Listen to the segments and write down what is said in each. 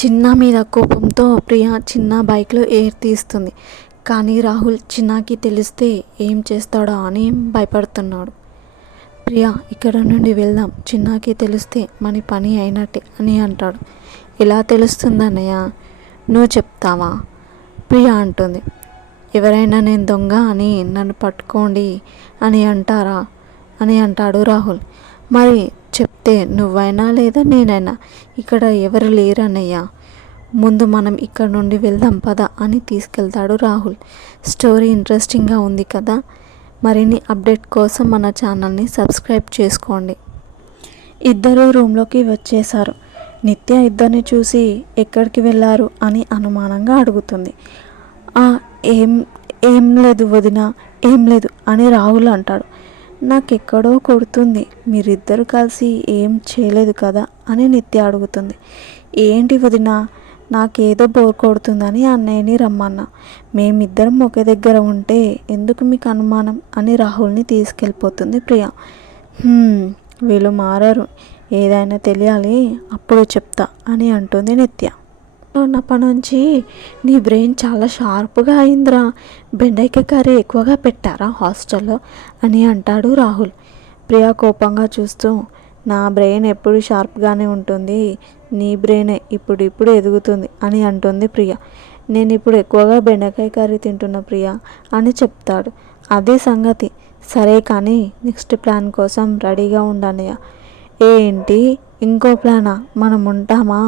చిన్న మీద కోపంతో ప్రియ చిన్న బైక్లో ఎయిర్ తీస్తుంది. కానీ రాహుల్ చిన్నకి తెలిస్తే ఏం చేస్తాడో అని భయపడుతున్నాడు. ప్రియ ఇక్కడ నుండి వెళ్దాం, చిన్నకి తెలిస్తే మన పని అయినట్టే అని అంటాడు. ఎలా తెలుస్తుందన్నయ్య, నువ్వు చెప్తావా? ప్రియ అంటుంది. ఎవరైనా నేను దొంగ అని నన్ను పట్టుకోండి అని అంటారా అని అంటాడు రాహుల్. మరి చెప్తే నువ్వైనా లేదా నేనైనా, ఇక్కడ ఎవరు లేరన్నయ్య, ముందు మనం ఇక్కడ నుండి వెళ్దాం పద అని తీసుకెళ్తాడు రాహుల్. స్టోరీ ఇంట్రెస్టింగ్గా ఉంది కదా. మరిన్ని అప్డేట్ కోసం మన ఛానల్ని సబ్స్క్రైబ్ చేసుకోండి. ఇద్దరు రూమ్లోకి వచ్చేశారు. నిత్య ఇద్దరిని చూసి ఎక్కడికి వెళ్ళారు అని అనుమానంగా అడుగుతుంది. ఏం ఏం లేదు వదిన, ఏం లేదు అని రాహుల్ అంటాడు. నాకెక్కడో కొడుతుంది, మీరిద్దరు కలిసి ఏం చేయలేదు కదా అని నిత్య అడుగుతుంది. ఏంటి వదిన, నాకేదో బోర్ కొడుతుందని అన్నయ్యని రమ్మన్నా, మేమిద్దరం ఒకే దగ్గర ఉంటే ఎందుకు మీకు అనుమానం అని రాహుల్ని తీసుకెళ్ళిపోతుంది ప్రియ. వీళ్ళు మారారు, ఏదైనా తెలియాలి అప్పుడు చెప్తా అని అంటుంది నిత్య. ఉన్నప్పటి నుంచి నీ బ్రెయిన్ చాలా షార్ప్గా అయిందిరా, బెండకాయ కర్రీ ఎక్కువగా పెట్టారా హాస్టల్లో అని అంటాడు రాహుల్. ప్రియా కోపంగా చూస్తూ, నా బ్రెయిన్ ఎప్పుడు షార్ప్గానే ఉంటుంది, నీ బ్రెయినే ఇప్పుడు ఎదుగుతుంది అని అంటుంది ప్రియ. నేను ఇప్పుడు ఎక్కువగా బెండకాయ కర్రీ తింటున్న ప్రియ అని చెప్తాడు. అదే సంగతి, సరే కానీ నెక్స్ట్ ప్లాన్ కోసం రెడీగా ఉండనయ్య. ఏంటి ఇంకో ప్లానా, మనం ఉంటామా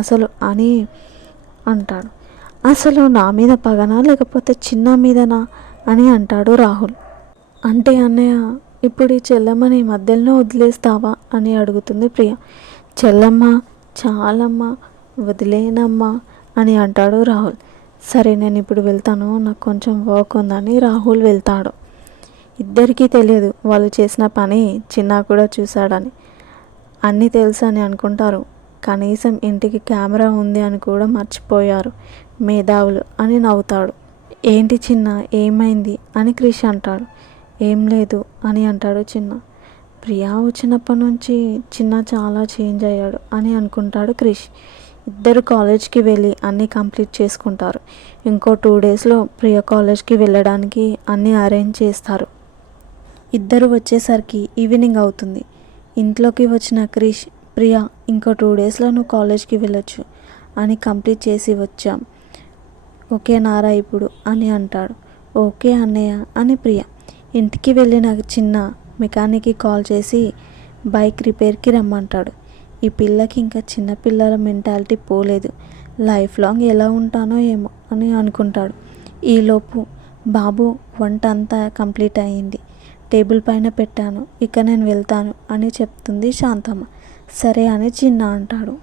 అసలు అని అంటాడు. అసలు నా మీద పగనా లేకపోతే చిన్న మీదనా అని అంటాడు రాహుల్. అంటే అన్నయ్య, ఇప్పుడు ఈ చెల్లమ్మని మధ్యలో వదిలేస్తావా అని అడుగుతుంది ప్రియ. చెల్లమ్మ చాలమ్మా, వదిలేనమ్మా అని అంటాడు రాహుల్. సరే నేను ఇప్పుడు వెళ్తాను, నాకు కొంచెం వర్క్ ఉందని రాహుల్ వెళ్తాడు. ఇద్దరికీ తెలియదు వాళ్ళు చేసిన పని చిన్న కూడా చూశాడని. అన్నీ తెలుసు అని అనుకుంటారు, కనీసం ఇంటికి కెమెరా ఉంది అని కూడా మర్చిపోయారు మేధావులు అని నవ్వుతాడు. ఏంటి చిన్న, ఏమైంది అని క్రిష్ అంటాడు. ఏం లేదు అని అంటాడు చిన్న. ప్రియా వచ్చినప్పటి నుంచి చిన్న చాలా చేంజ్ అయ్యాడు అని అనుకుంటాడు క్రిష్. ఇద్దరు కాలేజ్కి వెళ్ళి అన్నీ కంప్లీట్ చేసుకుంటారు. ఇంకో 2 డేస్లో ప్రియ కాలేజ్కి వెళ్ళడానికి అన్నీ అరేంజ్ చేస్తారు. ఇద్దరు వచ్చేసరికి ఈవినింగ్ అవుతుంది. ఇంట్లోకి వచ్చిన క్రిష్, ప్రియా ఇంకో 2 డేస్లో నువ్వు కాలేజ్కి వెళ్ళొచ్చు అని కంప్లీట్ చేసి వచ్చాం, ఓకే నారా ఇప్పుడు అని అంటాడు. ఓకే అన్నయ్య అని ప్రియ. ఇంటికి వెళ్ళిన చిన్న మెకానిక్కి కాల్ చేసి బైక్ రిపేర్కి రమ్మంటాడు. ఈ పిల్లకి ఇంకా చిన్నపిల్లల మెంటాలిటీ పోలేదు, లైఫ్ లాంగ్ ఎలా ఉంటానో ఏమో అని అనుకుంటాడు. ఈలోపు బాబు వంట అంతా కంప్లీట్ అయ్యింది, టేబుల్ పైన పెట్టాను, ఇక నేను వెళ్తాను అని చెప్తుంది శాంతమ్మ. సరే అని చిన్న అంటాడు.